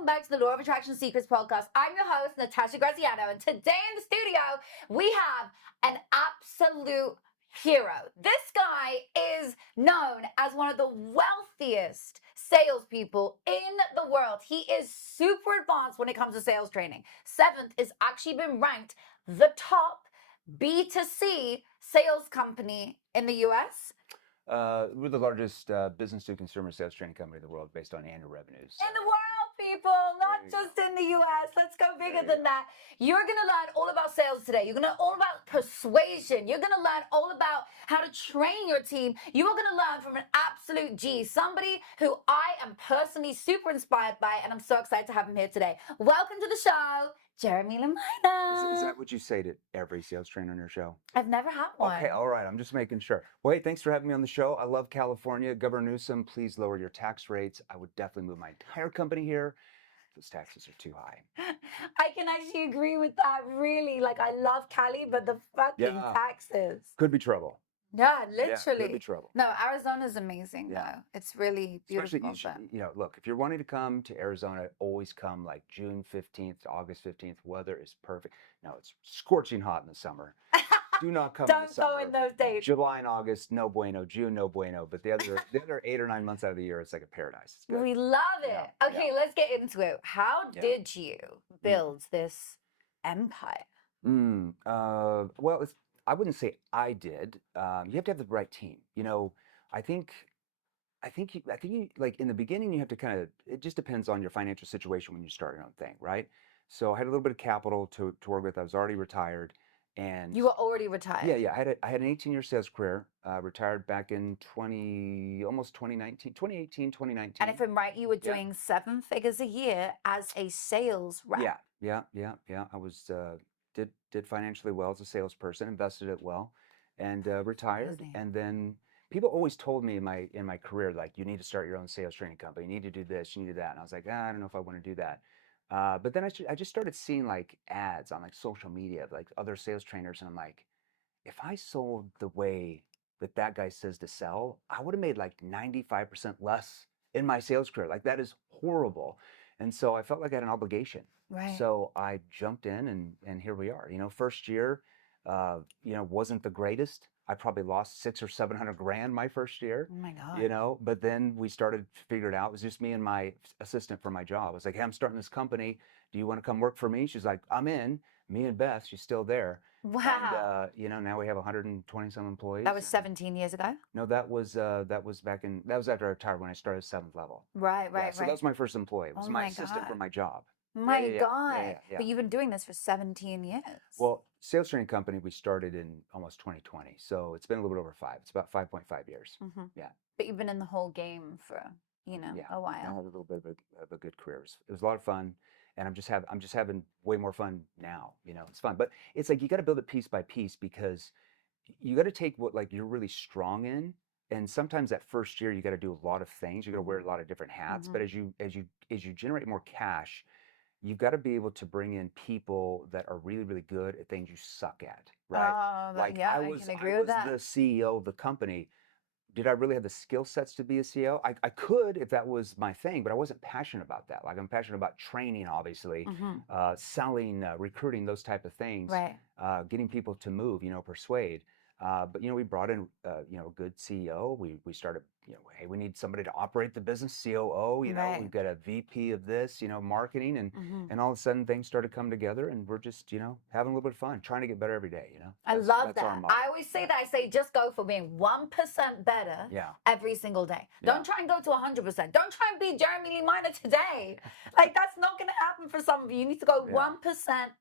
welcome back to the Law of Attraction Secrets podcast. I'm your host, Natasha Graziano, and today in the studio, we have an absolute hero. This guy is known as one of the wealthiest salespeople in the world. He is super advanced when it comes to sales training. 7th is actually been ranked the top B2C sales company in the US. We're the largest business-to-consumer sales training company in the world based on annual revenues. In the world, people, not just in the US. Let's go bigger than that. You're going to learn all about sales today. You're going to learn all about persuasion. You're going to learn all about how to train your team. You are going to learn from an absolute G, somebody who I am personally super inspired by, and I'm so excited to have him here today. Welcome to the show, Jermey. Is that what you say to every sales trainer on your show? I've never had one. Okay, all right. I'm just making sure. Well, hey, thanks for having me on the show. I love California. Governor Newsom, please lower your tax rates. I would definitely move my entire company here. Those taxes are too high. I can actually agree with that, really. Like, I love Cali, but the fucking taxes. Could be trouble. Yeah, literally. Yeah, could be trouble. No, Arizona's amazing, though. It's really beautiful. Especially, look, if you're wanting to come to Arizona, always come like June 15th to August 15th. Weather is perfect. No, it's scorching hot in the summer. Do not come in the summer. Don't go in those days. July and August, no bueno. June, no bueno. But the other 8 or 9 months out of the year, it's like a paradise. It's good. We love it. Yeah, Okay, let's get into it. How did you build this empire? Well, I wouldn't say I did. You have to have the right team. I think you, like in the beginning, you have to kind of, it just depends on your financial situation when you start your own thing, right? So I had a little bit of capital to work with. I was already retired. And you were already retired? Yeah. I had an 18-year sales career, retired back in 2018, 2019. And if I'm right, you were doing 7 figures a year as a sales rep. Yeah. I was, did financially well as a salesperson, invested it well, and retired. Amazing. And then people always told me in my career, like, you need to start your own sales training company. You need to do this, you need to do that. And I was like, I don't know if I want to do that. But then I just started seeing like ads on like social media of like other sales trainers, and I'm like, if I sold the way that guy says to sell, I would have made like 95% less in my sales career. Like, that is horrible. And so I felt like I had an obligation. Right. So I jumped in, and here we are. First year, wasn't the greatest. I probably lost 600 or 700 grand my first year. Oh my God. But then we started to figure it out. It was just me and my assistant for my job. I was like, hey, I'm starting this company. Do you want to come work for me? She's like, I'm in. Me and Beth, she's still there. Wow. And, now we have 120 some employees. That was 17 years ago? No, that was after I retired when I started 7th level. Right. So that was my first employee. It was my assistant for my job. My God. But you've been doing this for 17 years. Well, sales training company, we started in almost 2020. So it's been a little bit over 5. It's about 5.5 years. Mm-hmm. Yeah. But you've been in the whole game for, a while. I had a little bit of a good career. It was a lot of fun. And I'm just having way more fun now. It's fun. But it's like, you got to build it piece by piece, because you got to take what like you're really strong in. And sometimes that first year, you got to do a lot of things. You got to wear a lot of different hats. Mm-hmm. But as you generate more cash, you've got to be able to bring in people that are really, really good at things you suck at, right? I can agree with that. I was the CEO of the company. Did I really have the skill sets to be a CEO? I could if that was my thing, but I wasn't passionate about that. Like, I'm passionate about training, obviously, selling, recruiting, those type of things, right? Getting people to move, persuade. But we brought in a good CEO. We started, hey, we need somebody to operate the business, COO. Right. We've got a VP of this, marketing, and all of a sudden things started coming together, and we're just having a little bit of fun, trying to get better every day. I love that. I always say that. I say, just go for being 1% better every single day. Don't try and go to 100%. Don't try and be Jermey Lee Minor today. Like, that's not going to happen for some of you. You need to go 1%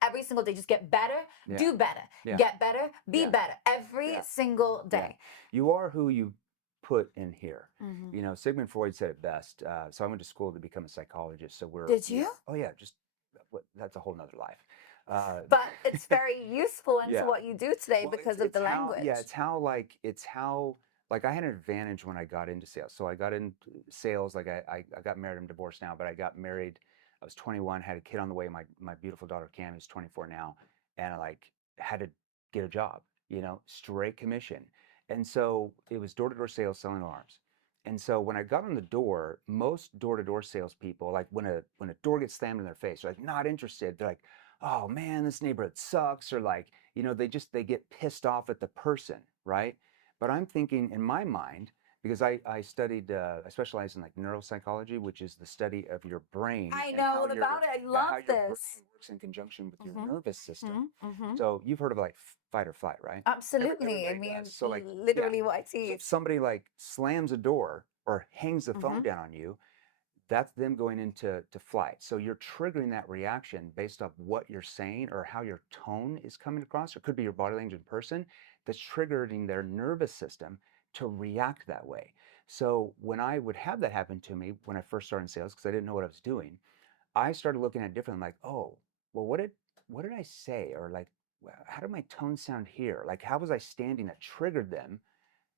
every single day. Just get better, do better, get better, be better every single day. You are who you put in here. Mm-hmm. Sigmund Freud said it best. So I went to school to become a psychologist. So Did you? Oh yeah, that's a whole nother life. But it's very useful into what you do today because of the language. It's how I had an advantage when I got into sales. So I got into sales, like I got married. I'm divorced now, but I got married. I was 21, had a kid on the way. My beautiful daughter Cam is 24 now, and I had to get a job. Straight commission. And so it was door-to-door sales, selling alarms. And so when I got on the door, most door-to-door salespeople, like when a door gets slammed in their face, they're like not interested. They're like, "Oh man, this neighborhood sucks," or like, they get pissed off at the person, right? But I'm thinking in my mind, because I studied, I specialize in like neuropsychology, which is the study of your brain I and know how all about it. I love how your brain this. works in conjunction with your Mm-hmm. nervous system. Mm-hmm. So you've heard of like fight or flight, right? Absolutely. I Everybody mean, does. So like, yeah. literally what I So see. if somebody like slams a door or hangs the phone Mm-hmm. down on you, that's them going into flight. So you're triggering that reaction based off what you're saying or how your tone is coming across, or it could be your body language in person that's triggering their nervous system to react that way. So when I would have that happen to me when I first started in sales, because I didn't know what I was doing, I started looking at it differently, like, oh, well, what did I say? Or like, how did my tone sound here? Like, how was I standing that triggered them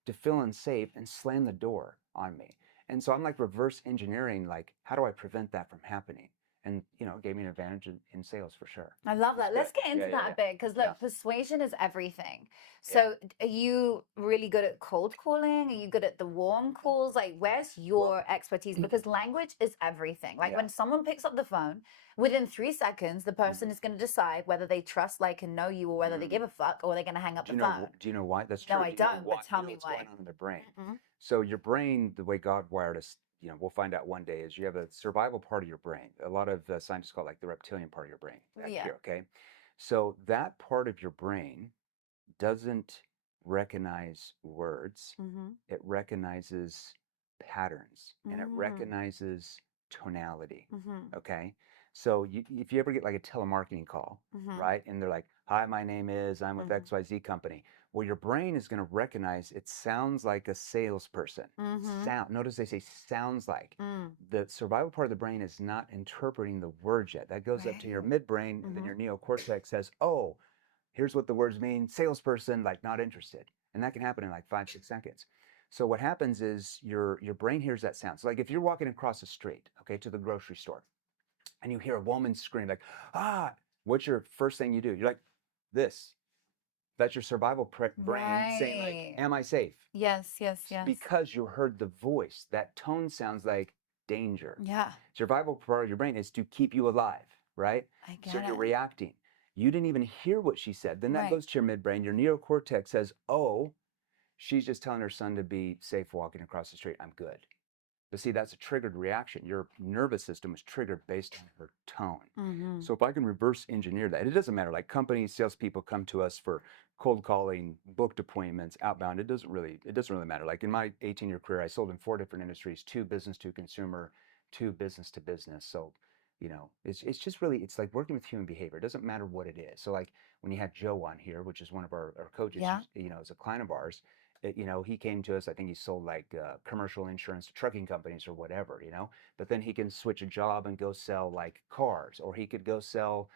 to feel unsafe and slam the door on me? And so I'm like reverse engineering, like, how do I prevent that from happening? And it gave me an advantage in sales for sure. I love It's that. good. Let's get into Yeah, yeah, that yeah. a bit because Yeah. look, persuasion is everything. Yeah. So, are you really good at cold calling? Are you good at the warm calls? Like, where's your expertise? Because language is everything. Like, Yeah. when someone picks up the phone, within 3 seconds, the person is going to decide whether they trust, like, and know you, or whether they give a fuck, or they're going to hang up the phone. Do you know why? That's No, true. I Do you know don't, why? but tell You know me what's why. going on in their brain. Mhm. So your brain, the way God wired us, we'll find out one day, is you have a survival part of your brain. A lot of scientists call it like the reptilian part of your brain back Yeah. here, okay? So that part of your brain doesn't recognize words. Mhm. It recognizes patterns and it recognizes tonality, Mhm. okay? So if you ever get like a telemarketing call, Mhm. right? And they're like, "Hi, my name is, I'm with Mhm. XYZ company." Well, your brain is going to recognize it sounds like a salesperson. Mhm. Notice they say sounds like. Mm. The survival part of the brain is not interpreting the words yet. That goes up to your Right. midbrain, and then your neocortex says, "Oh, here's what the words mean. Salesperson, like not interested." And that can happen in like 5-6 seconds. So what happens is your brain hears that sound. So like if you're walking across the street, okay, to the grocery store, and you hear a woman scream like, "Ah," what's your first thing you do? You're like, this. That's your survival brain saying like, Right. "Am I safe?" Yes, yes, yes. Because you heard the voice. That tone sounds like danger. Yeah, Survival part of your brain is to keep you alive, right? I So get you're it. reacting. You didn't even hear what she said. Then that Right. goes to your midbrain. Your neocortex says, "Oh, she's just telling her son to be safe walking across the street. I'm good." But see, that's a triggered reaction. Your nervous system was triggered based on her tone. Mhm. So if I can reverse engineer that, it doesn't matter. Like companies, salespeople come to us for cold calling, booked appointments, outbound. It doesn't really matter. Like in my 18-year career, I sold in 4 different industries: 2 business to consumer, 2 business to business. So, it's just really, it's like working with human behavior. It doesn't matter what it is. So like when you had Joe on here, which is one of our coaches, Yeah. is a client of ours. He came to us. I think he sold like commercial insurance to trucking companies or whatever, But then he can switch a job and go sell like cars, or he could go sell,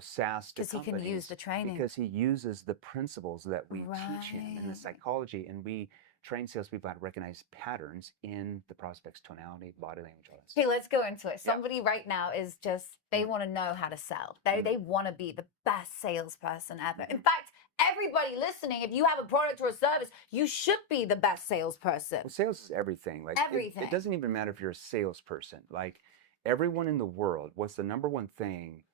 SaaS to Because he can use companies the training. because he uses the principles that we teach him in the Right. psychology, and we train salespeople how to recognize patterns in the prospect's tonality, body language, all that stuff. Okay, let's go into it. Yeah. Somebody right now is just, they want to know how to sell. They want to be the best salesperson ever. In fact, everybody listening, if you have a product or a service, you should be the best salesperson. Well, sales is everything. Like Everything. It doesn't even matter if you're a salesperson. Like everyone in the world, what's the number one thing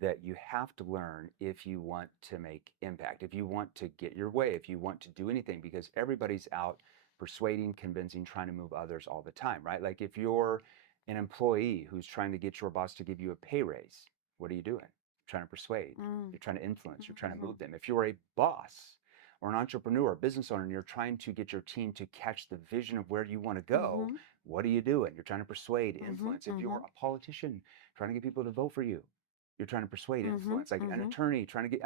that you have to learn if you want to make impact, if you want to get your way, if you want to do anything? Because everybody's out persuading, convincing, trying to move others all the time, right? Like if you're an employee who's trying to get your boss to give you a pay raise, what are you doing? You're trying to persuade, you're trying to influence, you're trying to move them. If you're a boss or an entrepreneur, business owner, and you're trying to get your team to catch the vision of where you want to go, what are you doing? You're trying to persuade, influence. If you're a politician trying to get people to vote for you, you're trying to persuade, influence. Like an attorney trying to get,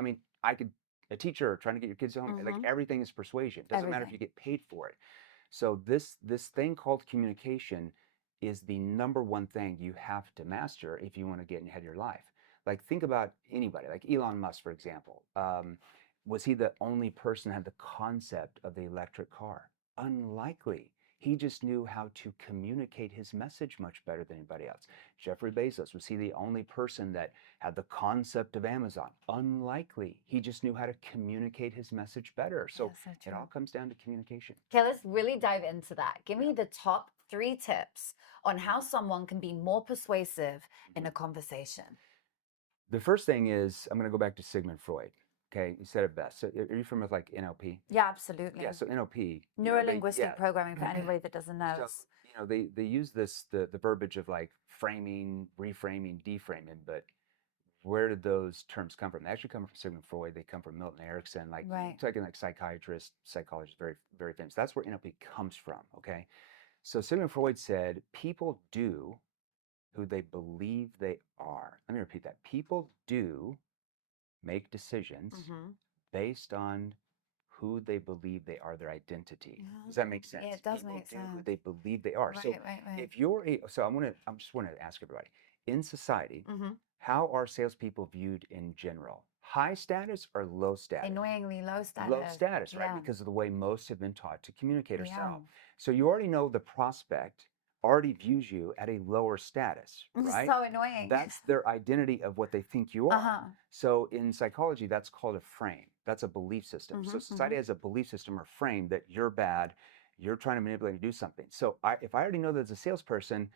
a teacher trying to get your kids home. Like everything is persuasion. It doesn't matter if you get paid for it. So this thing called communication is the number one thing you have to master if you want to get ahead of your life. Like think about anybody, like Elon Musk, for example. Was he the only person that had the concept of the electric car? Unlikely. He just knew how to communicate his message much better than anybody else. Jeffrey Bezos, was he the only person that had the concept of Amazon? Unlikely. He just knew how to communicate his message better. So it all comes down to communication. Okay, let's really dive into that. Give me the top 3 tips on how someone can be more persuasive in a conversation. The first thing is, I'm going to go back to Sigmund Freud. Okay, you said it best. So are you familiar with like NLP? Yeah, absolutely. Yeah, so NLP. Neuro-linguistic programming, for anybody that doesn't know. So, they use this, the verbiage of like framing, reframing, deframing, but where did those terms come from? They actually come from Sigmund Freud. They come from Milton Erickson, like talking like psychiatrists, psychologists, very, very famous. That's where NLP comes from, okay? So Sigmund Freud said, people do who they believe they are. Let me repeat that. People do make decisions based on who they believe they are, their identity. Does that make sense? Yeah, it does People make do sense. who they believe they are. So if you're I just want to ask everybody, in society, how are salespeople viewed in general? High status or low status? Annoyingly low status. Low status, right? Because of the way most have been taught to communicate or sell. So you already know the prospect already views you at a lower status, right? So annoying. That's their identity of what they think you are. So in psychology, that's called a frame. That's a belief system. So society has a belief system or frame that you're bad, you're trying to manipulate to do something. So if I already know that as a salesperson,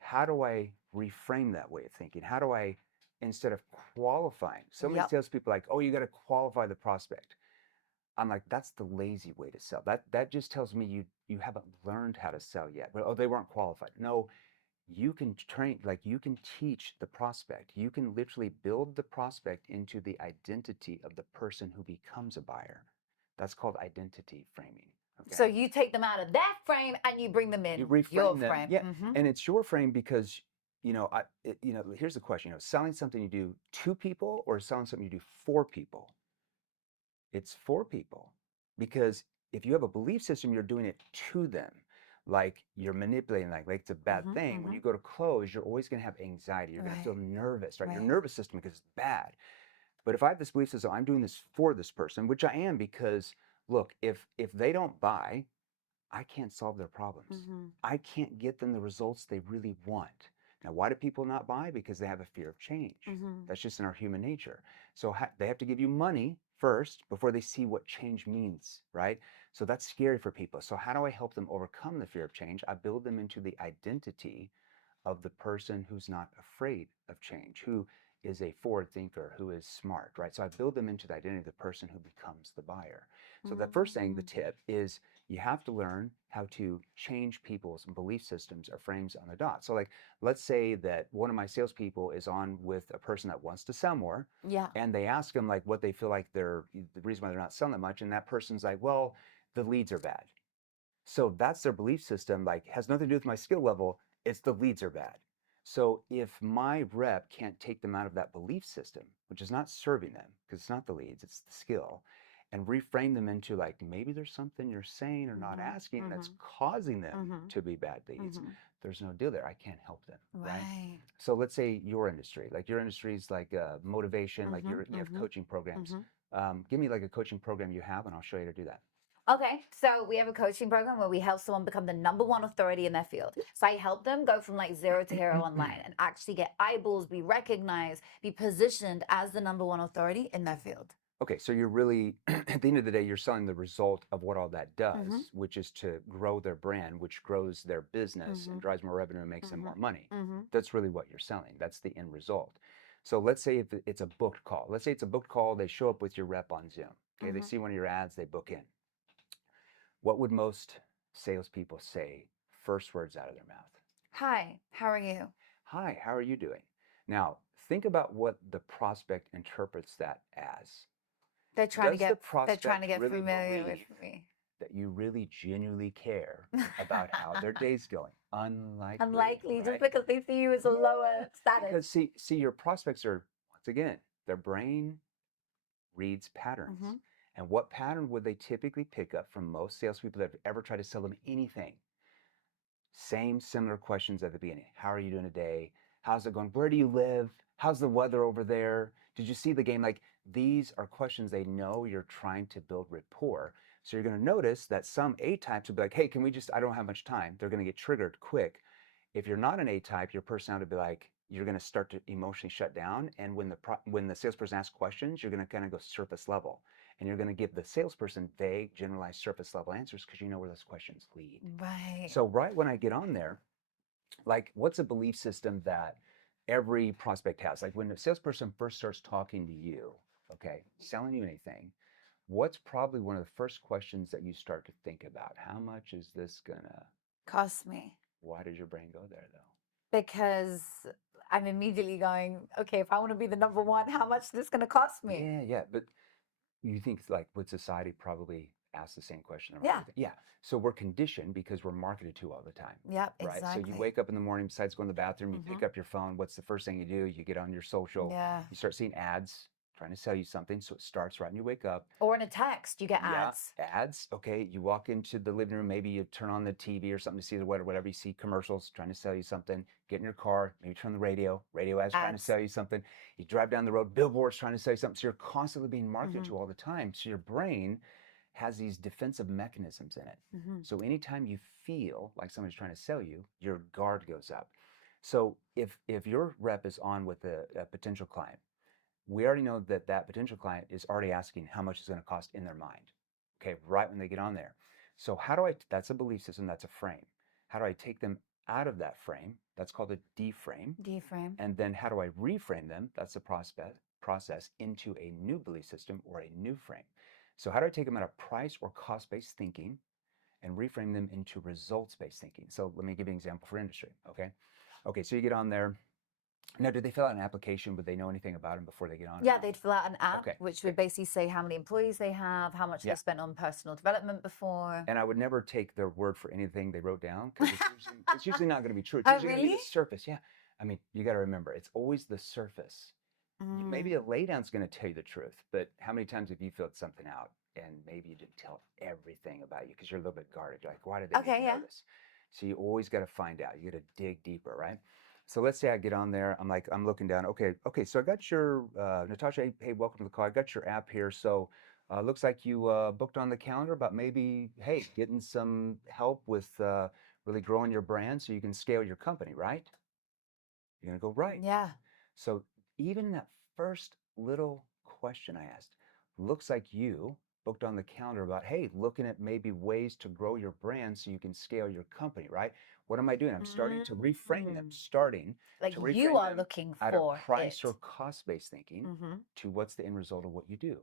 how do I reframe that way of thinking? How do I, instead of qualifying, so many salespeople are like, oh, you got to qualify the prospect. I'm like, that's the lazy way to sell. That just tells me you haven't learned how to sell yet. But, oh, they weren't qualified. No, you can train, like you can teach the prospect. You can literally build the prospect into the identity of the person who becomes a buyer. That's called identity framing. Okay? So you take them out of that frame and you bring them in you reframe your them. frame. Yeah, and it's your frame because here's the question. Selling something you do to people or selling something you do for people. It's for people, because if you have a belief system, you're doing it to them. Like you're manipulating, like it's a bad thing. When you go to close, you're always going to have anxiety. You're going to feel nervous, right? Your nervous system, because it's bad. But if I have this belief system, I'm doing this for this person, which I am, because look, if they don't buy, I can't solve their problems. I can't get them the results they really want. Now, why do people not buy? Because they have a fear of change. That's just in our human nature. So they have to give you money first before they see what change means, right? So that's scary for people. So how do I help them overcome the fear of change? I build them into the identity of the person who's not afraid of change, who is a forward thinker, who is smart, right? So I build them into the identity of the person who becomes the buyer. So the first thing, the tip is, you have to learn how to change people's belief systems or frames on the dot. So like, let's say that one of my salespeople is on with a person that wants to sell more. And they ask them like what they feel like the reason why they're not selling that much. And that person's like, well, the leads are bad. So that's their belief system, like has nothing to do with my skill level. It's the leads are bad. So if my rep can't take them out of that belief system, which is not serving them, because it's not the leads, it's the skill, and reframe them into like, maybe there's something you're saying or not asking that's causing them to be bad leads. There's no deal there. I can't help them, right? So let's say your industry, like your industry is like motivation, like you have coaching programs. Give me like a coaching program you have, and I'll show you how to do that. Okay, so we have a coaching program where we help someone become the #1 authority in their field. So I help them go from like 0 to hero online and actually get eyeballs, be recognized, be positioned as the #1 authority in their field. Okay, so you're really, at the end of the day, you're selling the result of what all that does, which is to grow their brand, which grows their business and drives more revenue and makes them more money. That's really what you're selling. That's the end result. So let's say if it's a booked call. Let's say it's a booked call. They show up with your rep on Zoom. Okay, they see one of your ads, they book in. What would most salespeople say first words out of their mouth? Hi, how are you? Hi, how are you doing? Now, think about what the prospect interprets that as. They're trying to get really familiar with me. That you really genuinely care about how their day's going. Unlikely. Unlikely, right? just because they see you as a lower status. Because see, your prospects are, once again, their brain reads patterns. And what pattern would they typically pick up from most salespeople that have ever tried to sell them anything? Same similar questions at the beginning. How are you doing today? How's it going? Where do you live? How's the weather over there? Did you see the game? Like, these are questions they know you're trying to build rapport. So you're going to notice that some A types will be like, hey, can we just, I don't have much time. They're going to get triggered quick. If you're not an A type, your personality will be like, you're going to start to emotionally shut down. And when the salesperson asks questions, you're going to kind of go surface level. And you're going to give the salesperson vague, generalized surface level answers because you know where those questions lead. Right. So right when I get on there, like, what's a belief system that every prospect has? Like when the salesperson first starts talking to you, okay, selling you anything, what's probably one of the first questions that you start to think about? How much is this gonna Cost me. Why does your brain go there though? Because I'm immediately going, okay, if I want to be the number one, how much is this going to cost me? Yeah, but you think like would society probably ask the same question? Yeah. Yeah. So we're conditioned because we're marketed to all the time. Yep, Right. exactly. So you wake up in the morning, besides going to the bathroom, you pick up your phone. What's the first thing you do? You get on your social. Yeah. You start seeing ads trying to sell you something. So it starts right when you wake up. Or in a text, you get ads. Ads. Okay. You walk into the living room, maybe you turn on the TV or something to see whatever you see, commercials trying to sell you something. Get in your car, maybe turn the radio ads trying to sell you something. You drive down the road, billboards trying to sell you something. So you're constantly being marketed to all the time. So your brain has these defensive mechanisms in it. So anytime you feel like somebody's trying to sell you, your guard goes up. So if your rep is on with a potential client, we already know that that potential client is already asking how much it's going to cost in their mind. Okay, right when they get on there. So that's a belief system, that's a frame. How do I take them out of that frame? That's called a deframe. Deframe. And then how do I reframe them? That's the process into a new belief system or a new frame. So how do I take them out of price or cost-based thinking and reframe them into results-based thinking? So let me give you an example for industry, okay? Okay, so you get on there. Now, did they fill out an application? Would they know anything about them before they get on? Yeah, they'd fill out an app, Okay, which would basically say how many employees they have, how much they spent on personal development before. And I would never take their word for anything they wrote down because it's usually not going to be true. It's usually going to be the surface. Yeah. I mean, you got to remember, it's always the surface. Maybe a laydown's going to tell you the truth, but how many times have you filled something out and maybe you didn't tell everything about you because you're a little bit guarded? You're like, why did they need to know this? So you always got to find out. You got to dig deeper, right? So let's say I get on there. I'm looking down. Okay. So I got your Natasha. Hey, welcome to the call. I got your app here. So looks like you booked on the calendar about maybe, hey, getting some help with really growing your brand so you can scale your company, right? You're gonna go right. Yeah. So even that first little question I asked, looks like you booked on the calendar about, hey, looking at maybe ways to grow your brand so you can scale your company, right? What am I doing? I'm starting to reframe them, like to reframe you are them looking out for of price it. or cost-based thinking to what's the end result of what you do.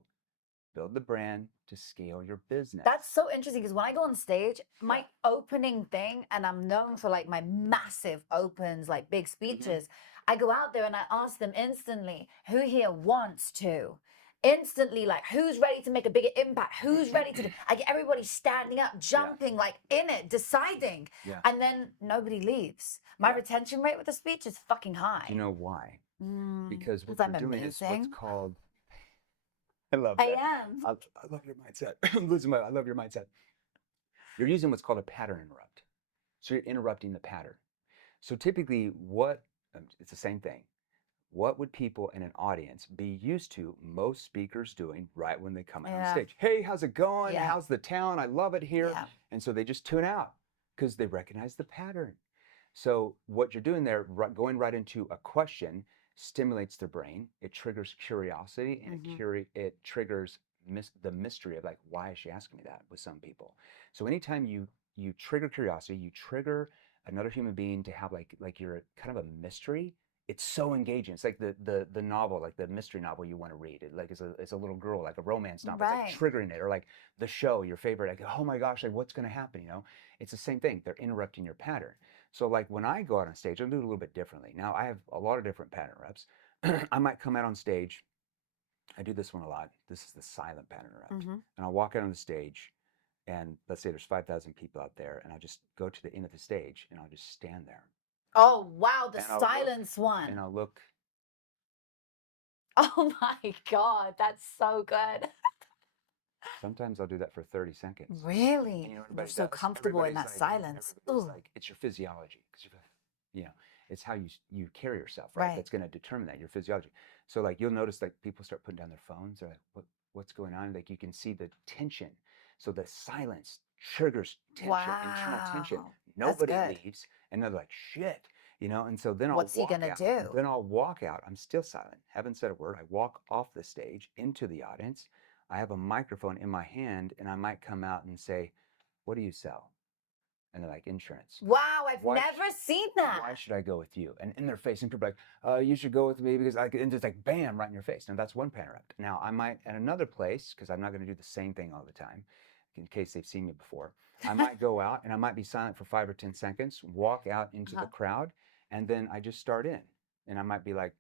Build the brand to scale your business. That's so interesting because when I go on stage, my opening thing, and I'm known for like my massive opens, like big speeches, I go out there and I ask them instantly, who here wants to? Instantly, like, who's ready to make a bigger impact? Who's ready to do? I get everybody standing up, jumping, like in it, deciding. And then nobody leaves. My retention rate with the speech is fucking high. Do you know why? Because what I'm you're doing is what's amazing. called, I love that. I am. I love your mindset. I love your mindset. You're using what's called a pattern interrupt. So you're interrupting the pattern. So typically it's the same thing. What would people in an audience be used to most speakers doing right when they come out on stage? Hey, how's it going? How's the town? I love it here. And so they just tune out because they recognize the pattern. So what you're doing there, going right into a question, stimulates their brain. It triggers curiosity and it triggers the mystery of like, why is she asking me that with some people? So anytime you trigger curiosity, you trigger another human being to have like you're kind of a mystery. It's so engaging. It's like the novel, like the mystery novel you want to read. It like it's a little girl, like a romance novel. It's like triggering it, or like the show, your favorite. Like, oh my gosh, like what's going to happen? You know, it's the same thing. They're interrupting your pattern. So like when I go out on stage, I do it a little bit differently. Now I have a lot of different pattern reps. I might come out on stage. I do this one a lot. This is the silent pattern interrupt. And I'll walk out on the stage, and let's say there's 5,000 people out there, and I'll just go to the end of the stage, and I'll just stand there. Oh, wow, the silence one. And I'll look. Oh my God, that's so good. Sometimes I'll do that for 30 seconds. Really? And you know, you're so comfortable in that silence. Like, it's your physiology. Because it's how you carry yourself, right? That's going to determine that, your physiology. So like you'll notice like people start putting down their phones. They're like, what's going on? Like you can see the tension. So the silence triggers tension, internal tension. Wow. That's Nobody good. leaves, and they're like, shit, you know. And so then I'll What's he walk gonna out. do? Then I'll walk out. I'm still silent, haven't said a word. I walk off the stage into the audience. I have a microphone in my hand, and I might come out and say, "What do you sell?" And they're like, "Insurance." Wow, I've Why never seen that. Why should I go with you? And in their face, and people are like, you should go with me because and just like bam, right in your face. Now that's one pattern. Now I might at another place, because I'm not going to do the same thing all the time, in case they've seen me before. I might go out and I might be silent for 5 or 10 seconds, walk out into the crowd, and then I just start in. And I might be like,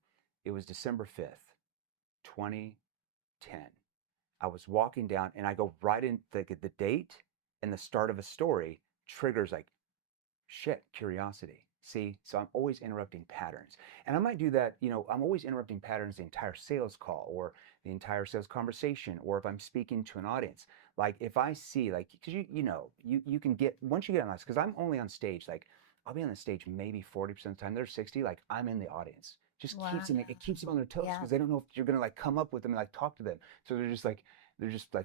it was December 5th, 2010. I was walking down and I go right in the date and the start of a story triggers like shit, curiosity. See, so I'm always interrupting patterns. And I might do that, you know, I'm always interrupting patterns the entire sales call or the entire sales conversation, or if I'm speaking to an audience. Like if I see, like, because you can get, once you get on this, because I'm only on stage, like I'll be on the stage maybe 40% of the time. There's 60, like I'm in the audience. Just keeps them, it keeps them on their toes because they don't know if you're gonna like come up with them and like talk to them. So they're just like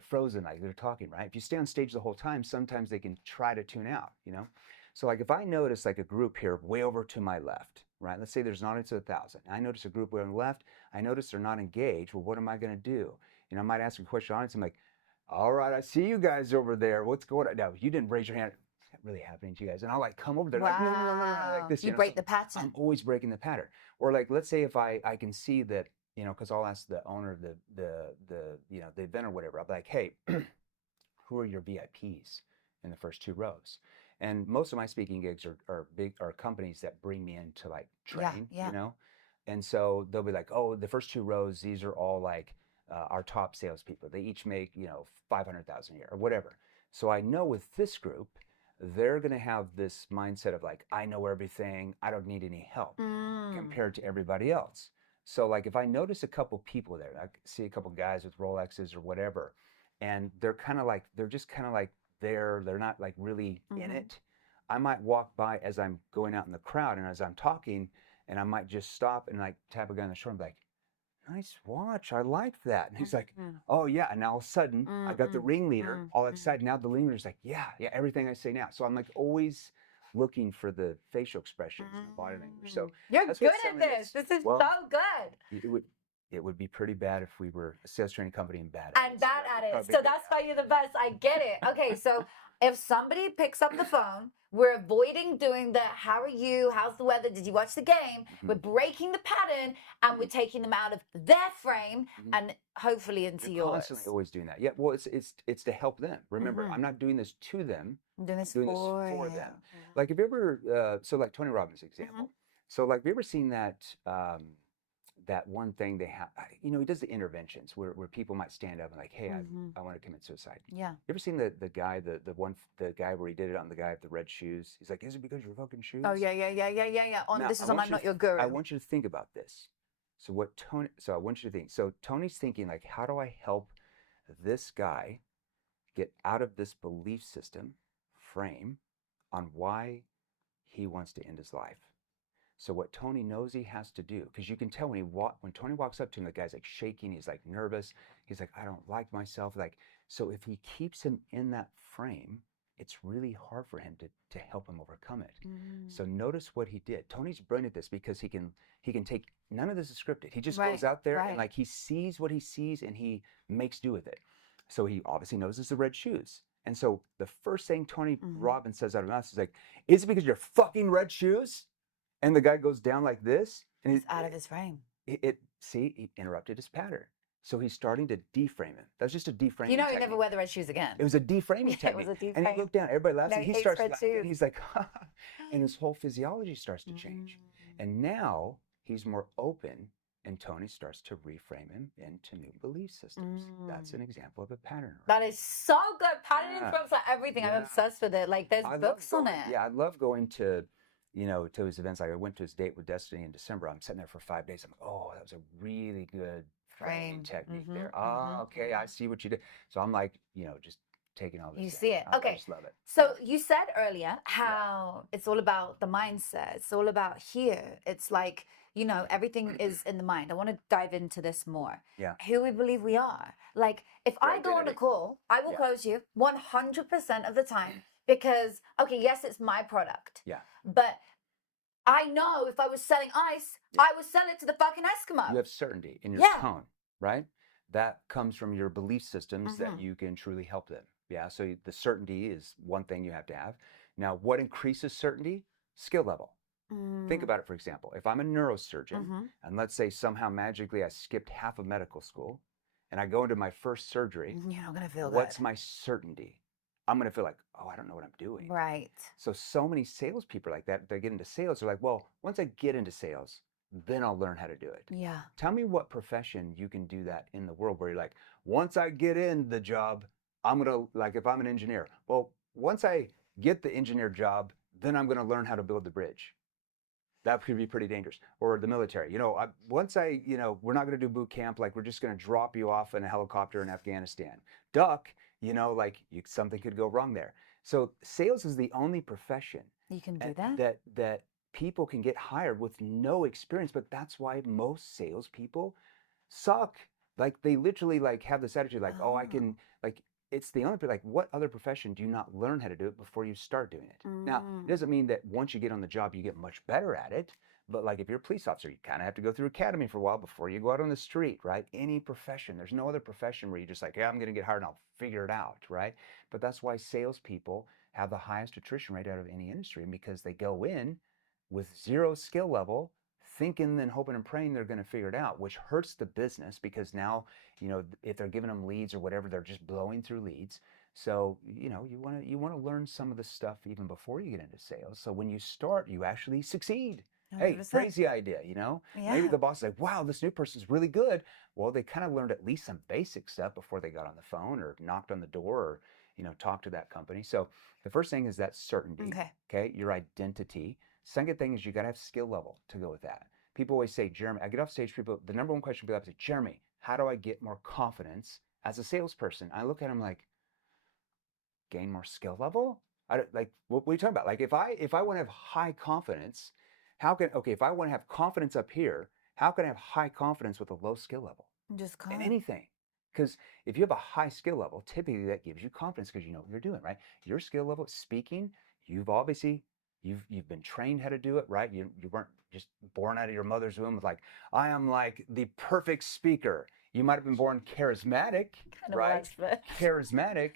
frozen, like they're talking, right? If you stay on stage the whole time, sometimes they can try to tune out, you know? So like if I notice like a group here way over to my left, right? Let's say there's an audience of 1,000. I notice a group way on the left. I notice they're not engaged. Well, what am I going to do? You know, I might ask a question to the audience. I'm like, all right, I see you guys over there. What's going on? Now, you didn't raise your hand. Is that really happening to you guys? And I'll like come over there like, no, like this. You know? break So the pattern. I'm always breaking the pattern. Or like, let's say if I can see that, you know, because I'll ask the owner of the event or whatever. I'll be like, hey, who are your VIPs in the first 2 rows? And most of my speaking gigs are companies that bring me in to like train, you know? And so they'll be like, oh, the first 2 rows, these are all like our top salespeople. They each make, you know, 500,000 a year or whatever. So I know with this group, they're going to have this mindset of like, I know everything. I don't need any help compared to everybody else. So like if I notice a couple people there, I see a couple guys with Rolexes or whatever, and they're just kind of like, they're not like really in it. I might walk by as I'm going out in the crowd and as I'm talking, and I might just stop and like tap a guy on the shoulder and be like, nice watch, I like that. And he's like, oh yeah. And now all of a sudden I got the ringleader all excited. Now the ringleader's like, yeah, everything I say now. So I'm like always looking for the facial expressions and the body language. So you're good at this. This is so good. It would be pretty bad if we were a sales training company and bad at it. So that's why you're the best. I get it. Okay, so if somebody picks up the phone, we're avoiding doing the how are you, how's the weather, did you watch the game? We're breaking the pattern and we're taking them out of their frame and hopefully into yours. Constantly always doing that. Yeah, well, it's to help them. Remember, I'm not doing this to them. I'm doing this for them. Like if you ever, so like Tony Robbins example. So like, have you ever seen that that one thing they have, you know, he does the interventions where people might stand up and like, hey, I want to commit suicide. Yeah. You ever seen the guy, the guy where he did it on the guy with the red shoes? He's like, is it because your fucking shoes? Oh yeah. This is on I'm Not Your Guru. I want you to think about this. So I want you to think. So Tony's thinking like, how do I help this guy get out of this belief system frame on why he wants to end his life? So what Tony knows he has to do, because you can tell when Tony walks up to him, the guy's like shaking, he's like nervous, he's like, I don't like myself. Like, so if he keeps him in that frame, it's really hard for him to help him overcome it. So notice what he did. Tony's brilliant at this because he can take, none of this is scripted. He just goes out there and like he sees what he sees and he makes do with it. So he obviously knows it's the red shoes. And so the first thing Tony Robbins says out of his mouth is like, is it because you're fucking red shoes? And the guy goes down like this, and he's out of his frame. See, he interrupted his pattern. So he's starting to deframe him. That's just a deframing. You know, he never wear the red shoes again. It was a deframing technique. And he looked down, everybody laughs, and he starts laughing, and he's like, ha, and his whole physiology starts to change. And now he's more open, and Tony starts to reframe him into new belief systems. That's an example of a pattern. That is so good. Pattern influence everything. I'm obsessed with it. Like, there's books on it. Yeah, I love going to, you know, to his events. Like I went to his Date with Destiny in December. I'm sitting there for 5 days. I'm like, oh, that was a really good framing technique there. Okay, I see what you did. So I'm like, you know, just taking all this. You see it. I Okay. just love it. So you said earlier how it's all about the mindset. It's all about here. It's like, you know, everything is in the mind. I want to dive into this more. Yeah. Who we believe we are. Like, if Your I go on a identity. call, I will Yeah. close you 100% of the time because, okay, yes, it's my product. Yeah. But I know if I was selling ice, I would sell it to the fucking Eskimo. You have certainty in your Yeah. tone, right? That comes from your belief systems Mm-hmm. that you can truly help them. Yeah. So the certainty is one thing you have to have. Now, what increases certainty? Skill level. Think about it, for example. If I'm a neurosurgeon, Mm-hmm. and let's say somehow magically I skipped half of medical school, and I go into my first surgery, You're not gonna feel what's good. my certainty? I'm going to feel like, oh, I don't know what I'm doing. Right. So many salespeople are like that, they get into sales, they're like, well, once I get into sales, then I'll learn how to do it. Yeah. Tell me what profession you can do that in the world where you're like, once I get in the job, I'm going to, like if I'm an engineer, well, once I get the engineer job, then I'm going to learn how to build the bridge. That could be pretty dangerous. Or the military. You know, we're not going to do boot camp. Like, we're just going to drop you off in a helicopter in Afghanistan. Duck, you know, like something could go wrong there. So sales is the only profession You can do that. that people can get hired with no experience. But that's why most salespeople suck. Like, they literally like have this attitude like, oh, I can, like, it's the only, like, what other profession do you not learn how to do it before you start doing it? Now, it doesn't mean that once you get on the job, you get much better at it. But like, if you're a police officer, you kind of have to go through academy for a while before you go out on the street, right? Any profession, there's no other profession where you're just like, yeah, I'm going to get hired and I'll figure it out, right? But that's why salespeople have the highest attrition rate out of any industry, because they go in with zero skill level, thinking and hoping and praying they're going to figure it out, which hurts the business, because now, you know, if they're giving them leads or whatever, they're just blowing through leads. So, you know, you want to learn some of the stuff even before you get into sales. So when you start, you actually succeed. 100%. Hey, crazy idea, you know? Yeah. Maybe the boss is like, wow, this new person's really good. Well, they kind of learned at least some basic stuff before they got on the phone or knocked on the door or, you know, talked to that company. So the first thing is that certainty. Okay, your identity. Second thing is you got to have skill level to go with that. People always say, Jeremy, I get off stage, people, the number one question people have is, Jeremy, how do I get more confidence as a salesperson? I look at them like, gain more skill level? Like, what are you talking about? Like, if I want to have high confidence, if I want to have confidence up here, how can I have high confidence with a low skill level? Just In anything. Because if you have a high skill level, typically that gives you confidence because you know what you're doing, right? Your skill level, speaking, you've obviously, you've been trained how to do it, right? You weren't just born out of your mother's womb with like, I am like the perfect speaker. You might have been born charismatic, right? Charismatic,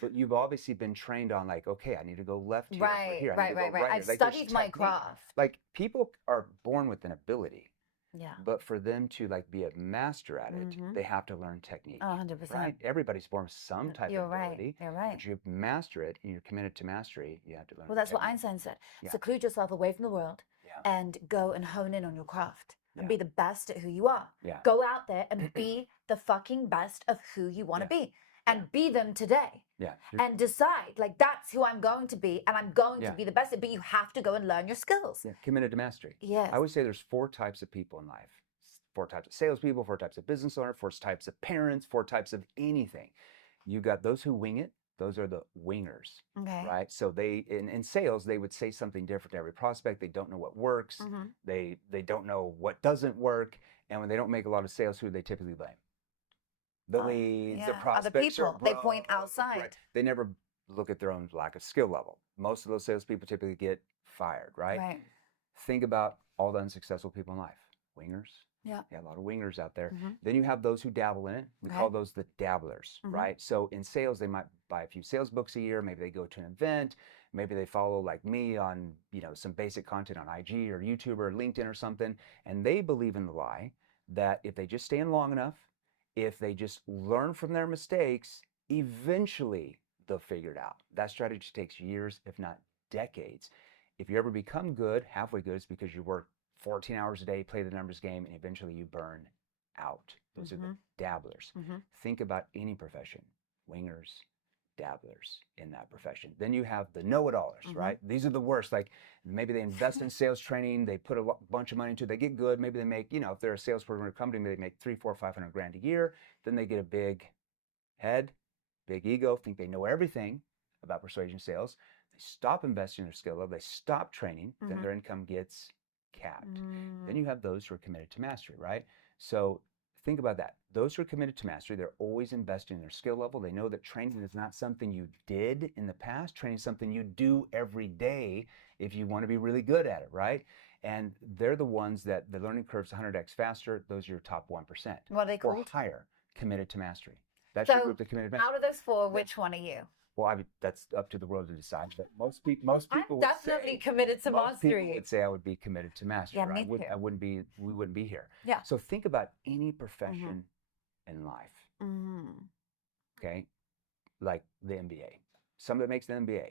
but you've obviously been trained on like, okay, I need to go left here, here. Right. I've studied my craft. Like, people are born with an ability. Yeah. But for them to like be a master at it, they have to learn technique. 100%. Right? Everybody's born with some type of ability. You're right. But you master it and you're committed to mastery, you have to learn. Well, that's what Einstein said. Yeah. Seclude yourself away from the world and go and hone in on your craft and be the best at who you are. Yeah. Go out there and be the fucking best of who you want to be. And be them today. Yeah. And decide, like, that's who I'm going to be, and I'm going to be the best. But you have to go and learn your skills. Yeah, committed to mastery. Yes. I always say there's 4 types of people in life. 4 types of salespeople, 4 types of business owners, 4 types of parents, 4 types of anything. You got those who wing it. Those are the wingers. Okay. Right? So they, in sales, they would say something different to every prospect. They don't know what works. They don't know what doesn't work. And when they don't make a lot of sales, who do they typically blame? The leads, the prospects, other people. They point outside. Right. They never look at their own lack of skill level. Most of those salespeople typically get fired, right? Think about all the unsuccessful people in life. Wingers. Yeah, a lot of wingers out there. Then you have those who dabble in it. We call those the dabblers, right? So in sales, they might buy a few sales books a year. Maybe they go to an event. Maybe they follow like me on, you know, some basic content on IG or YouTube or LinkedIn or something. And they believe in the lie that if they just stay in long enough, if they just learn from their mistakes, eventually they'll figure it out. That strategy takes years, if not decades. If you ever become good, halfway good, it's because you work 14 hours a day, play the numbers game, and eventually you burn out. Those are the dabblers. Think about any profession, wingers, dabblers in that profession. Then you have the know-it-allers, right? These are the worst. Like, maybe they invest in sales training, they put a bunch of money into it, they get good, maybe they make, you know, if they're a salesperson in a company, maybe they make 300, 400, 500 grand a year. Then they get a big head, big ego, think they know everything about persuasion sales. They stop investing in their skill level, they stop training, then their income gets capped. Then you have those who are committed to mastery, right? So think about that. Those who are committed to mastery, they're always investing in their skill level. They know that training is not something you did in the past. Training is something you do every day if you want to be really good at it, right? And they're the ones that the learning curve's 100x faster. Those are your top 1%. What are they called? Or higher, committed to mastery. That's your group that committed to mastery. Out of those four, which one are you? Well, I mean, that's up to the world to decide. But most people I'm definitely committed to mastery. People would say I would be committed to mastery. Yeah, right? me too. We wouldn't be here. Yeah. So think about any profession in life. Okay, like the NBA. Somebody that makes the NBA,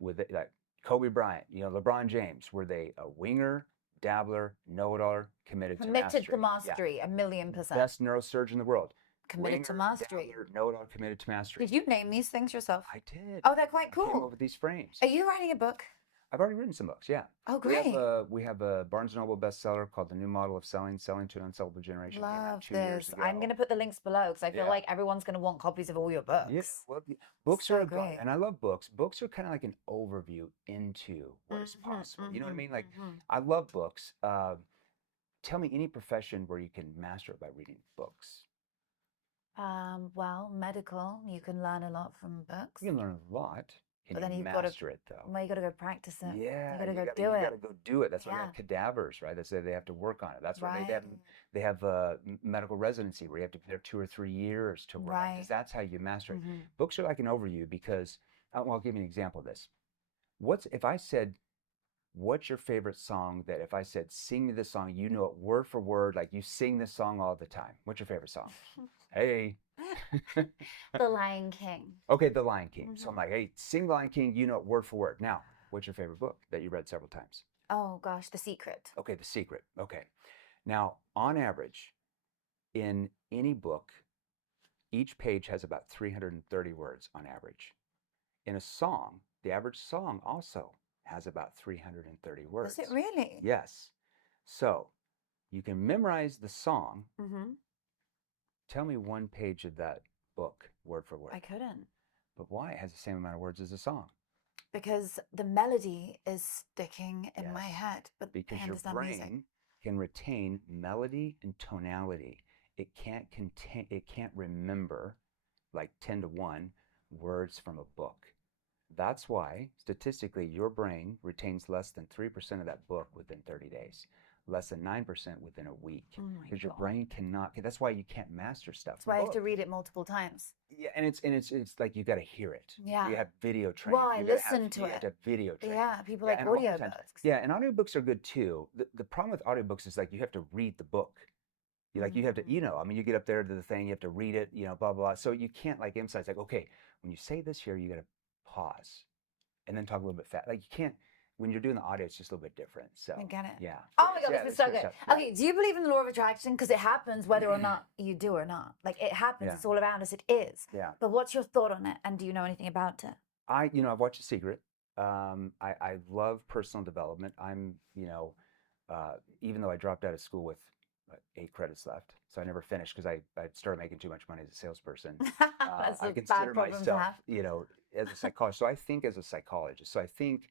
with it, like Kobe Bryant, LeBron James, were they a winger, dabbler, know-it-all, committed to mastery? Committed to mastery, yeah. 1,000,000%. Best neurosurgeon in the world. Committed to mastery. Know-it-all, committed to mastery. Did you name these things yourself? I did. Oh, they're quite cool. I came up with these frames. Are you writing a book? I've already written some books, yeah. Oh, great. We have a Barnes & Noble bestseller called The New Model of Selling to an Unsellable Generation. Love this. I'm going to put the links below because I feel like everyone's going to want copies of all your books. Yes, well, books are great. And I love books. Books are kind of like an overview into what is possible. You know what I mean? Like, I love books. Tell me any profession where you can master it by reading books. Well, medical, you can learn a lot from books. You can learn a lot. But then you've got to it though. Well, you got to go practice it. Yeah, you got to go do it. You got to go do it. That's why they have cadavers, right? That's why they have to work on it. That's why they have medical residency where you have to be there 2 or 3 years to work on it. Because that's how you master it. Books are like an overview because I'll give you an example of this. If I said, what's your favorite song that if I said, sing me this song, you know it word for word, like you sing this song all the time. What's your favorite song? Hey. The Lion King. Okay, The Lion King. So I'm like, hey, sing The Lion King, you know it word for word. Now, what's your favorite book that you read several times? Oh, gosh, The Secret. Okay, The Secret. Okay. Now, on average, in any book, each page has about 330 words on average. In a song, the average song also has about 330 words. Is it really? Yes. So you can memorize the song. Tell me one page of that book, word for word. I couldn't. But why? It has the same amount of words as a song. Because the melody is sticking in my head. But because your brain can retain melody and tonality. It can't remember like 10 to 1 words from a book. That's why, statistically, your brain retains less than 3% of that book within 30 days. Less than 9% within a week. Because your brain cannot, that's why you can't master stuff. That's why I have to read it multiple times. Yeah, and it's like you got to hear it. Yeah. You have video training. Well, I listen to it. You have to have video training. Yeah, people like audiobooks. Yeah, and audiobooks are good too. The problem with audiobooks is like you have to read the book. You have to, I mean, you get up there to the thing, you have to read it, blah, blah, blah. So you can't like emphasize like, okay, when you say this here, you got to pause and then talk a little bit fast. Like you can't. When you're doing the audio, it's just a little bit different. So I get it. Yeah. Oh my God, this is so good. Yeah. Okay, do you believe in the law of attraction? Because it happens whether or not you do or not. Like it happens. It's all around us. It is. Yeah. But what's your thought on it? And do you know anything about it? I've watched The Secret. I love personal development. I'm, even though I dropped out of school with 8 credits left, so I never finished because I started making too much money as a salesperson. That's I a consider bad problem myself, to have. as a psychologist. So I think as a psychologist. So I think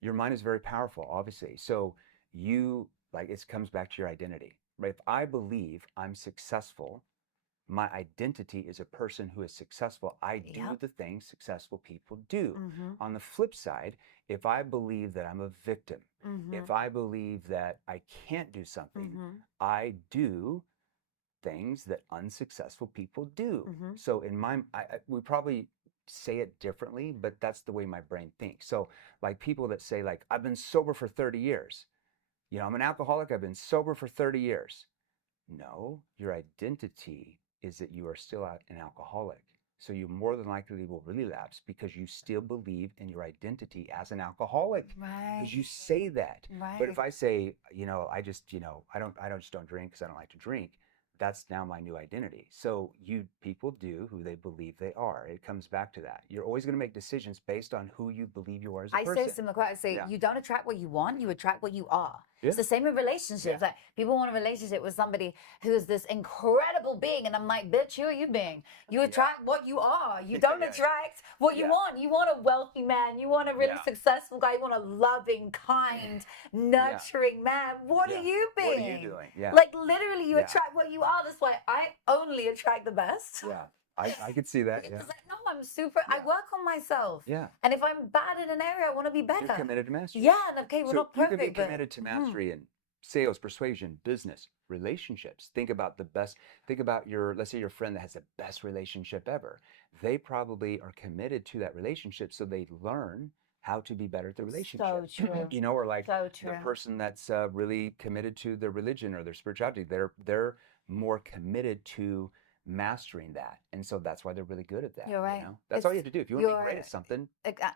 your mind is very powerful, obviously. So it comes back to your identity, right? If I believe I'm successful, my identity is a person who is successful. I do the things successful people do. On the flip side, if I believe that I'm a victim, if I believe that I can't do something, I do things that unsuccessful people do. So in we probably say it differently, but that's the way my brain thinks. So like people that say like, I've been sober for 30 years. I'm an alcoholic. I've been sober for 30 years. No, your identity is that you are still an alcoholic. So you more than likely will relapse because you still believe in your identity as an alcoholic. Right. Because you say that. Right. But if I say, I just don't drink because I don't like to drink, that's now my new identity. So people do who they believe they are. It comes back to that. You're always going to make decisions based on who you believe you are as a person. I say similar quote. I say you don't attract what you want, you attract what you are. Yeah. It's the same with relationships. Like people want a relationship with somebody who is this incredible being, and I'm like, bitch, who are you being? You attract what you are. You don't attract what you want. You want a wealthy man. You want a really successful guy. You want a loving, kind, nurturing man. What are you being? What are you doing? Yeah. Like literally, you attract what you are. That's why I only attract the best. Yeah. I could see that. Yeah. Because no, I'm super. I work on myself. Yeah. And if I'm bad in an area, I want to be better. You're committed to mastery. Yeah. And okay, we're So not perfect. You can be committed to mastery in sales, persuasion, business, relationships. Think about the best. Think about let's say your friend that has the best relationship ever. They probably are committed to that relationship, so they learn how to be better at the relationship. So true. You know, or like so true. the person that's really committed to their religion or their spirituality. They're more committed to mastering that, and so that's why they're really good at that. You're right. You know? That's all you have to do. If you want to be great at something,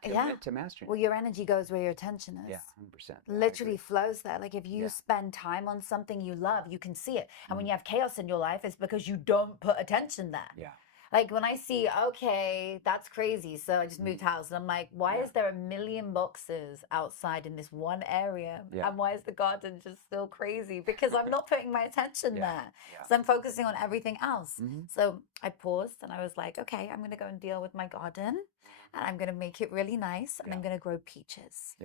commit to mastering. Well, your energy goes where your attention is. Yeah, 100%. Literally flows there. Like if you spend time on something you love, you can see it. And when you have chaos in your life, it's because you don't put attention there. Yeah. Like when I see, okay, that's crazy. So I just moved house and I'm like, why is there 1 million boxes outside in this one area? And why is the garden just still crazy? Because I'm not putting my attention there. So I'm focusing on everything else. So I paused and I was like, okay, I'm going to go and deal with my garden and I'm going to make it really nice and I'm going to grow peaches.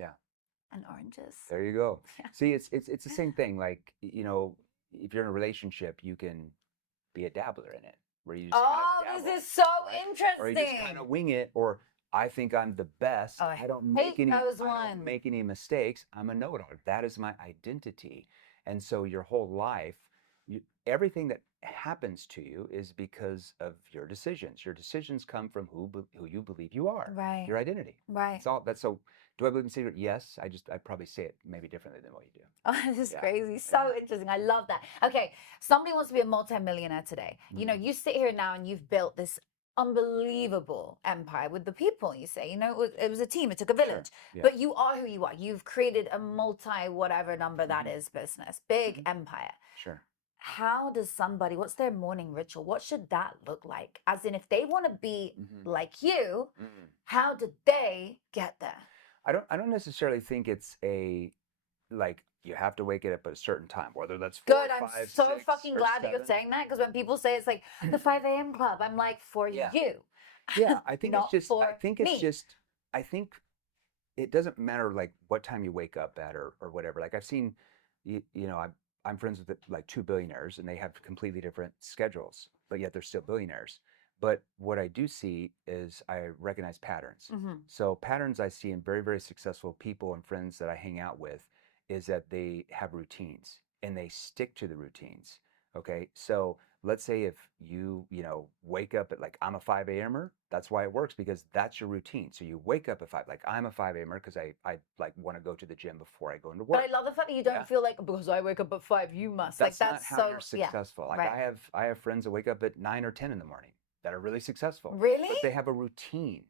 And oranges. There you go. See, it's the same thing. Like, you know, if you're in a relationship, you can be a dabbler in it. Where you just dabble, this is so interesting. Or you just kind of wing it, or I think I'm the best. I don't make any mistakes. I'm a know-it-all. That is my identity. And so your whole life, everything that happens to you is because of your decisions. Your decisions come from who you believe you are. Right. Your identity. Right. That's so. Do I believe in secret? Yes. I'd probably say it maybe differently than what you do. Oh, this is crazy. So interesting. I love that. Okay, somebody wants to be a multimillionaire today. You know, you sit here now and you've built this unbelievable empire with the people. You say, you know, it was a team. It took a village. But you are who you are. You've created a whatever number that is business, big empire. Sure. How does somebody, what's their morning ritual? What should that look like? As in, if they want to be like you, how did they get there? I don't necessarily think it's like you have to wake it up at a certain time, whether that's 4, Good. 5, I'm so 6, fucking glad that you're saying that, because when people say it's like the 5 a.m. club, I'm like, for you. Yeah, I think Not it's just. for I think it's just. I think it doesn't matter like what time you wake up at or whatever. Like I've seen, you know, I'm friends with like 2 billionaires, and they have completely different schedules, but yet they're still billionaires. But what I do see is I recognize patterns. So patterns I see in very, very successful people and friends that I hang out with is that they have routines and they stick to the routines. Okay. So let's say if you wake up at like, I'm a 5 a.m.er, that's why it works, because that's your routine. So you wake up at 5, like I'm a 5 a.m.er because I like want to go to the gym before I go into work. But I love the fact that you don't feel like, because I wake up at 5, you must. That's like not how you're successful. Like I have friends that wake up at 9 or 10 in the morning that are really successful. Really? But they have a routine.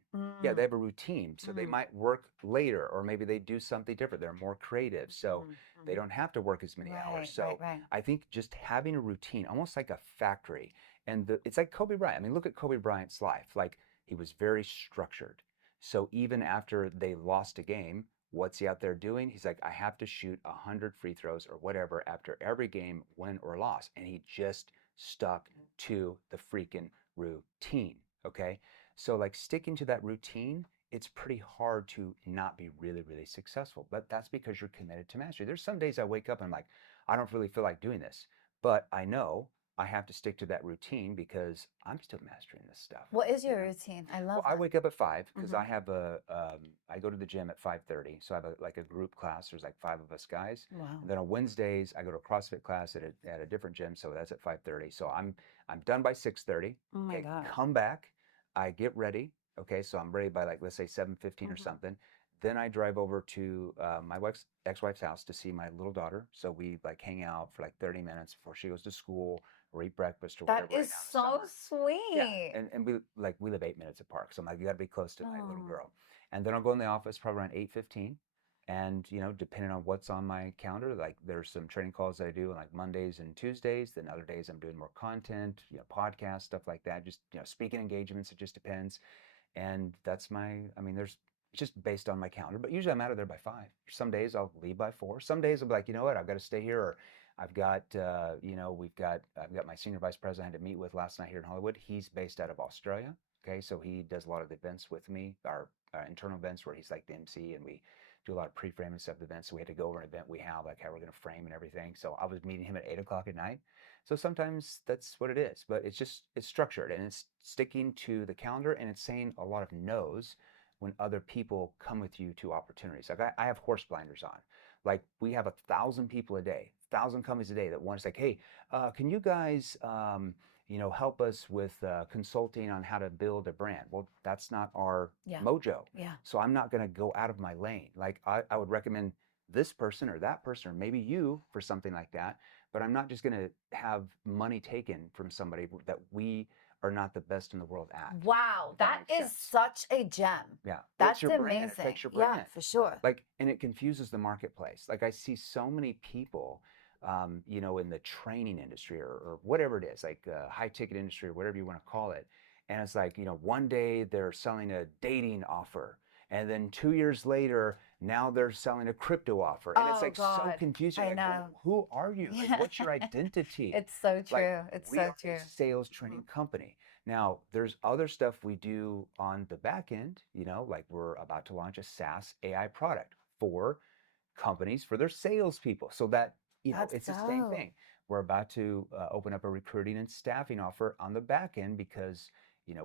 Yeah, they have a routine. So they might work later, or maybe they do something different. They're more creative. So they don't have to work as many hours. So I think just having a routine, almost like a factory. And it's like Kobe Bryant. I mean, look at Kobe Bryant's life. Like, he was very structured. So even after they lost a game, what's he out there doing? He's like, I have to shoot 100 free throws or whatever after every game, win or loss. And he just stuck to the freaking routine. Okay. So like sticking to that routine, it's pretty hard to not be really, really successful. But that's because you're committed to mastery. There's some days I wake up and I'm like, I don't really feel like doing this, but I know I have to stick to that routine because I'm still mastering this stuff. What is your routine? I love that. I wake up at 5 because I have I go to the gym at 5:30. So I have a group class. There's like 5 of us guys. Wow. And then on Wednesdays, I go to a CrossFit class at a different gym. So that's at 5:30. So I'm done by 6:30. Oh my God. Come back. I get ready. Okay. So I'm ready by like, let's say 7:15 or something. Then I drive over to my ex-wife's house to see my little daughter. So we like hang out for like 30 minutes before she goes to school, or eat breakfast or whatever. That is so sweet. Yeah. And we live 8 minutes apart. So I'm like, you got to be close to my little girl. And then I'll go in the office probably around 8:15. And, depending on what's on my calendar, like there's some training calls that I do on like Mondays and Tuesdays. Then other days I'm doing more content, podcasts, stuff like that. Just, speaking engagements. It just depends. And that's there's It's just based on my calendar, but usually I'm out of there by 5. Some days I'll leave by 4. Some days I'll be like, you know what, I've got to stay here, or I've got, I've got my senior vice president I had to meet with last night here in Hollywood. He's based out of Australia. Okay, so he does a lot of the events with me, our internal events where he's like the MC, and we do a lot of pre-framing stuff at events. So we had to go over an event we have, like how we're going to frame and everything. So I was meeting him at 8 o'clock at night. So sometimes that's what it is, but it's structured and it's sticking to the calendar, and it's saying a lot of no's when other people come with you to opportunities. Like I have horse blinders on. Like we have 1,000 people a day, 1,000 companies a day that want to say, hey, can you guys, help us with consulting on how to build a brand? Well, that's not our mojo. Yeah. So I'm not going to go out of my lane. Like I would recommend this person or that person, or maybe you for something like that, but I'm not just going to have money taken from somebody that we are not the best in the world at. Wow, that is such a gem. Yeah, that's your amazing. Brand. It affects your brand. Yeah, for sure. Like, and it confuses the marketplace. Like I see so many people, in the training industry or whatever it is, like high ticket industry or whatever you want to call it. And it's like, one day they're selling a dating offer, and then 2 years later, now they're selling a crypto offer. And it's like so confusing. I know. Who are you? Like, what's your identity? It's so true. Like, it's we so are true. a sales training company. Now, there's other stuff we do on the back end, like we're about to launch a SaaS AI product for companies, for their salespeople. So that, it's the same thing. We're about to open up a recruiting and staffing offer on the back end because,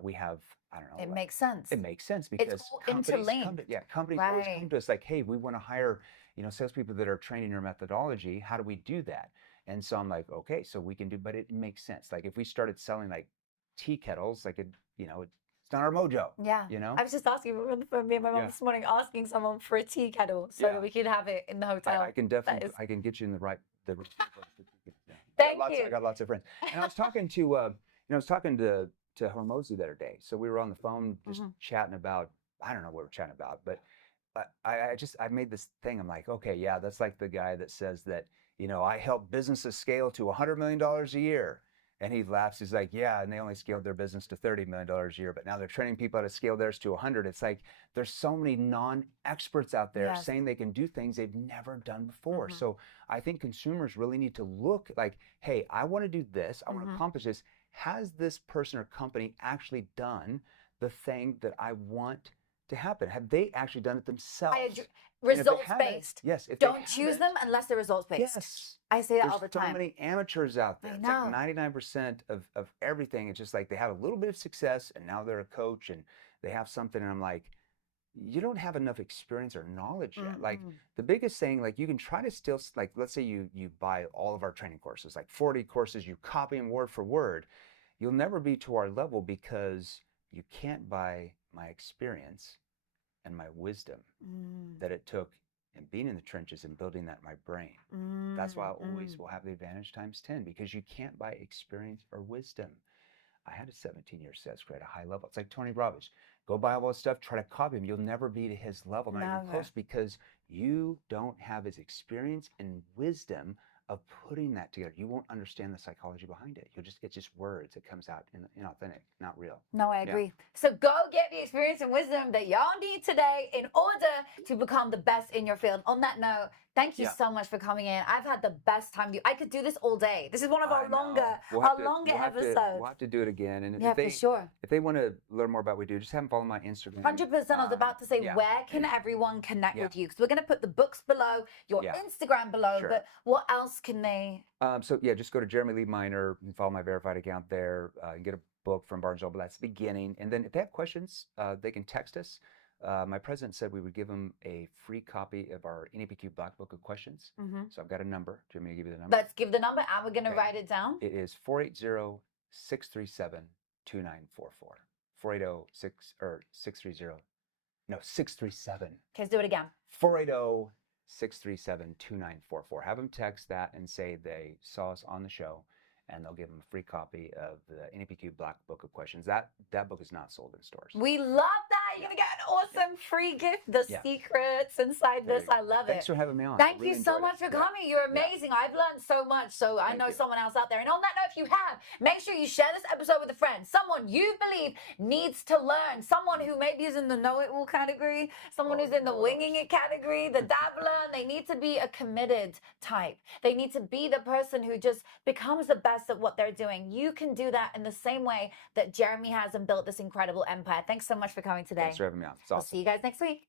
we have, I don't know. It makes sense. It makes sense because it's all companies interlinked. companies always come to us like, hey, we want to hire, salespeople that are trained in your methodology. How do we do that? And so I'm like, okay, so we can do, but it makes sense. Like if we started selling like tea kettles, like it's not our mojo. Yeah. I was just asking, we were on the phone, me and my mom this morning, asking someone for a tea kettle so that we could have it in the hotel. I can definitely, I can get you in the right. Thank you. I got lots of friends. And I was talking to, to Hormozy the other day. So we were on the phone just chatting about, I don't know what we're chatting about, but I made this thing. I'm like, okay, yeah, that's like the guy that says that, I help businesses scale to $100 million a year. And he laughs. He's like, yeah, and they only scaled their business to $30 million a year, but now they're training people how to scale theirs to 100. It's like there's so many non-experts out there saying they can do things they've never done before. So I think consumers really need to look like, hey, I want to do this. I want to accomplish this. Has this person or company actually done the thing that I want to happen? Have they actually done it themselves? Results-based. Yes. Don't choose them unless they're results-based. Yes. I say that all the time. There's so many amateurs out there. It's like 99% of everything. It's just like they have a little bit of success and now they're a coach and they have something. And I'm like, you don't have enough experience or knowledge yet. Like the biggest thing, like you can try to still, like let's say you buy all of our training courses, like 40 courses, you copy them word for word. You'll never be to our level because you can't buy my experience and my wisdom that it took in being in the trenches and building that in my brain. That's why I always will have the advantage times 10, because you can't buy experience or wisdom. I had a 17-year sales career at a high level. It's like Tony Robbins. Go buy all that stuff, try to copy him. You'll never be to his level, not even close, because you don't have his experience and wisdom of putting that together. You won't understand the psychology behind it. It's just words. It comes out inauthentic, not real. No, I agree. So go get the experience and wisdom that y'all need today in order to become the best in your field. On that note, thank you so much for coming in. I've had the best time. I could do this all day. This is one of our longer episodes. We'll have to do it again. And for sure. If they want to learn more about what we do, just have them follow my Instagram. 100%. I was about to say, where can everyone connect with you? Because we're going to put the books below, your Instagram below, but what else can they? Just go to Jermey Lee Minor and follow my verified account there and get a book from Barnes & Noble. That's the beginning. And then if they have questions, they can text us. My president said we would give them a free copy of our NAPQ Black Book of Questions. So I've got a number. Do you want me to give you the number? Let's give the number, and we're going to write it down. It is 480-637-2944. 630. No, 637. Okay, let's do it again. 480-637-2944. Have them text that and say they saw us on the show, and they'll give them a free copy of the NAPQ Black Book of Questions. That book is not sold in stores. We love that. you're going to get an awesome free gift. The Yeah. secrets inside There this. you go. I love Thanks it. for having me on. I Thank really you so enjoyed much it. for Yeah. coming. You're Yeah. amazing. I've learned so much. So I Thank know you. someone else out there. And on that note, if you have, make sure you share this episode with a friend, someone you believe needs to learn, someone who maybe is in the know-it-all category, someone who's in the winging it category, the dabbler. They need to be a committed type. They need to be the person who just becomes the best at what they're doing. You can do that in the same way that Jermey has and built this incredible empire. Thanks so much for coming today. Thanks for having me on. It's We'll awesome. see you guys next week.